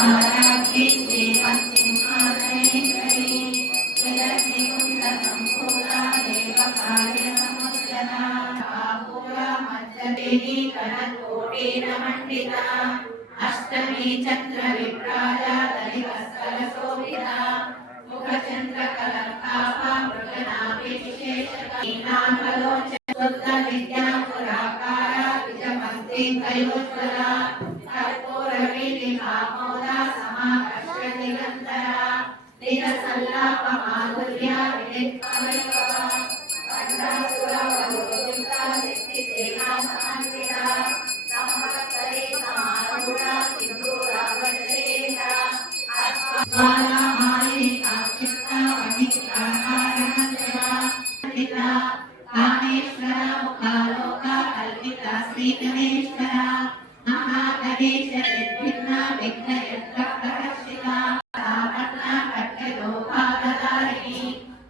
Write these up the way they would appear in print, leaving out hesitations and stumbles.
आराध्ये श्रीमत्सिंहासनेश्वरी जगद्विकुण्ठसम्भूता देवकार्यसमुद्यता पूर्वमध्यदेवी कनकोटीरमण्डिता अष्टमी चन्द्रविभ्राजा ललितस्थलशोभिता मुखचन्द्रकलङ्काभा मृगनाभिविशेषका विद्यापुराकारा विजमन्ते कयोज्ज्वला कर्पूरवीलिकामोदा समाकर्ष्य निरन्तरा निरसल्लापमाधुर्या विनिर्भयकवा कण्ठासुरवधूयुक्ता सिद्धिसेना समन्विता संवत्सरे समारूढा सिन्दूरावच्छेदिता अश्वज्वालामालिनी काक्षिप्ता वह्निप्राकारणञ्चला कामेश्वरा मुखालोका कल्पिता श्रीगणेश्वरा महागणेश निर्विघ्ना विघ्नयत्रप्रहर्षिता पट्ना कट्यलोभागधारिणी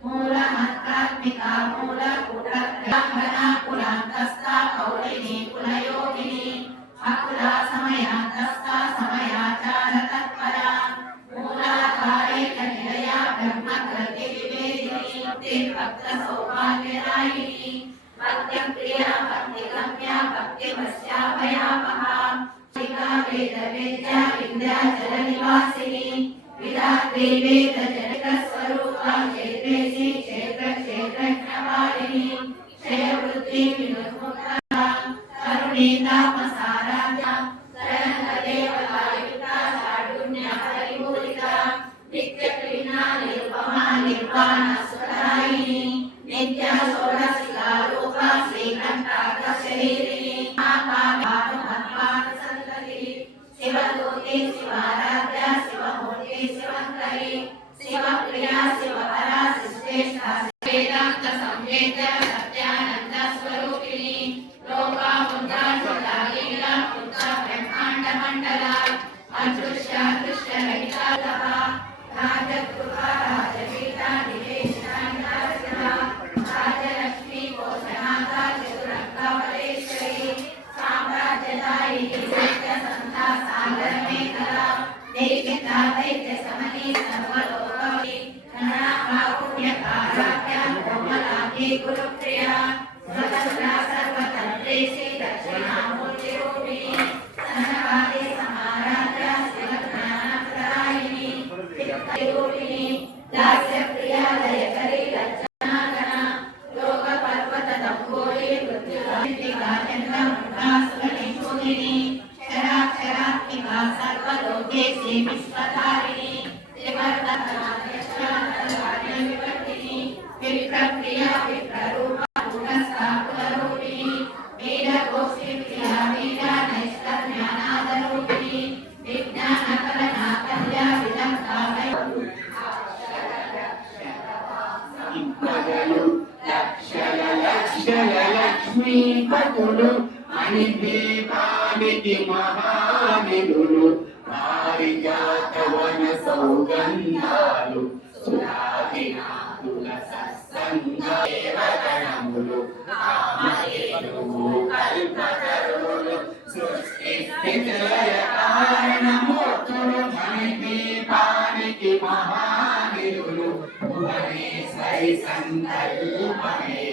मूलमन्त्रात्मिका मूलकूटग्राहणा कुलान्तस्था कौलिनी कुलयोगिनी अकुला समयान्तस्था समयाचारतत्परा मूलाधारेकनिलया ब्रह्मकृतिविवेदिनी भक्तसौभाग्यदायिनी भक्तिप्रिया भक्तिगम्या भक्तिपश्चाभयापहा वेदवेद्या विन्ध्याचलनिवासिनी विधात्री वेदजनकस्वरूपा क्षेत्रेशी क्षेत्रक्षेत्रज्ञपालिनी क्षयवृत्ति विनुर्मुक्ता करुणीतापसाराध्या शरणदेवतायुक्ता साढुर्ण्यपरिपूरिता नित्यक्लीना निरुपमा निर्वाणसुखदायिनी नित्या षोडशिलारूपा श्रीकण्ठाक्षशरीरिणी महाकाव्यानुमन्वानुसन्तति शिवदूते शिवाराध्या शिवमूर्ति शिवङ्करी शिवप्रिया शिवपरा श्रेष्ठा वेदान्त संवेद्य सत्यानन्द स्वरूपिणी लोकामुद्रा सुधालीला मुद्रा ब्रह्माण्ड मण्डला अदृश्य दृश्यरहिता राजकृपा राजपीठा निवेशिता राजलक्ष्मी भोजनाथा चतुरङ्गवलेश्वरी साम्राज्यदायिनी सत्यसन्धा सागरमेखला देविता दैत्यशमनी सर्वलोकवती गणाकापुण्यकाराख्या कोमलाङ्गी गुरुप्रिया स्वतन्त्रा सर्वतन्त्रेशी दक्षिणामूर्तिरूपिणी सनकादि समाराध्या शिवज्ञानप्रदायिनी चित्तरूपिणी दास्यप्रिया लयकरी लज्जनाकरा योगपर्वतदम्भोळी मृत्युगान्तिका चन्द्रमुण्डासुरनिशूलिनी क्षराक्षरात्मिका सर्वलोकेशी विश्वधारिणी त्रिवर्तनाध्यक्षान्तर्वाण्यविवर्तिनी विप्रप्रिया विप्ररूपा गुणस्था कुलरूपिणी वेदगोष्ठीप्रिया वेदानैष्कर्म्यानादरूपिणी विज्ञानकलनाकल्या विदग्धालय లక్ష్మీపతులు మణిదీపానికి మహానిధులు పారిజాత వన సౌగంధాలు సురాదినాథుల సత్సంగ దేవగణములు కామధేనువు కల్పతరులు సృష్టి స్థితి లయ కారణమూర్తులు మణిదీపానికి మహానిధులు భువనేశ్వరి సంకల్పమే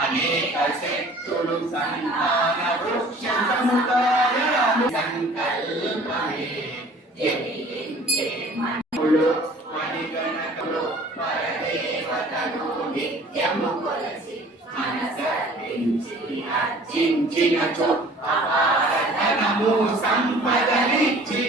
అనేక శక్తులు సంతాన వృక్ష సముదాయాలు సంకల్పమే జయించే మనులు మణిగణకులు పరదేవతను నిత్యము కొలసి మనసర్పించి అర్చించినచో అపార ధనము సంపదనిచ్చి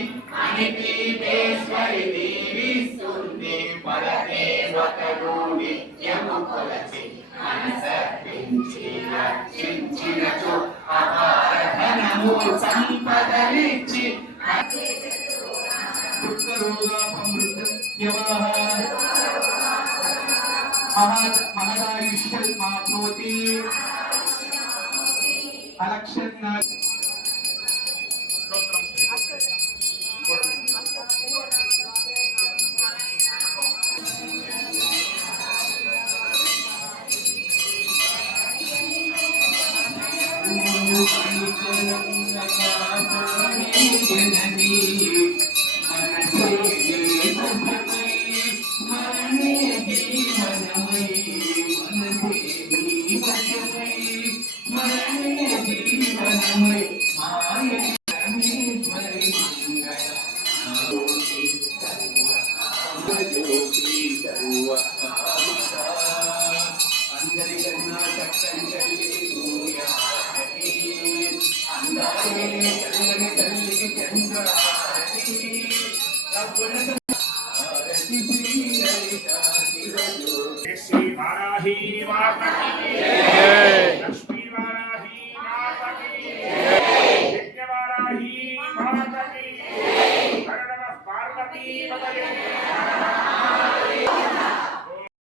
అనిపీఠేశ్వరి దీవిస్తుంది పరదేవతను నిత్యము కొలసి మనసర్పించి అర్చించినచో అపార ధనము సంపదనిచ్చి महदायुष्यमाप्नोति अलक्षण्य Thank you. जननी मनसे सुखमयी मरणे जीवनमयी मनसे जीवनमयी मरणे जीवनमयी माया रमेश्वरी ज्योति सर्वकामदा అందరికన్నా చక్కని తల్లి సూర్యహారతి అందాలే చల్లని తల్లికి చంద్రహారతి హారతి శ్రీ లలిత శివజ్యోతి श्री वाराही माता की जय।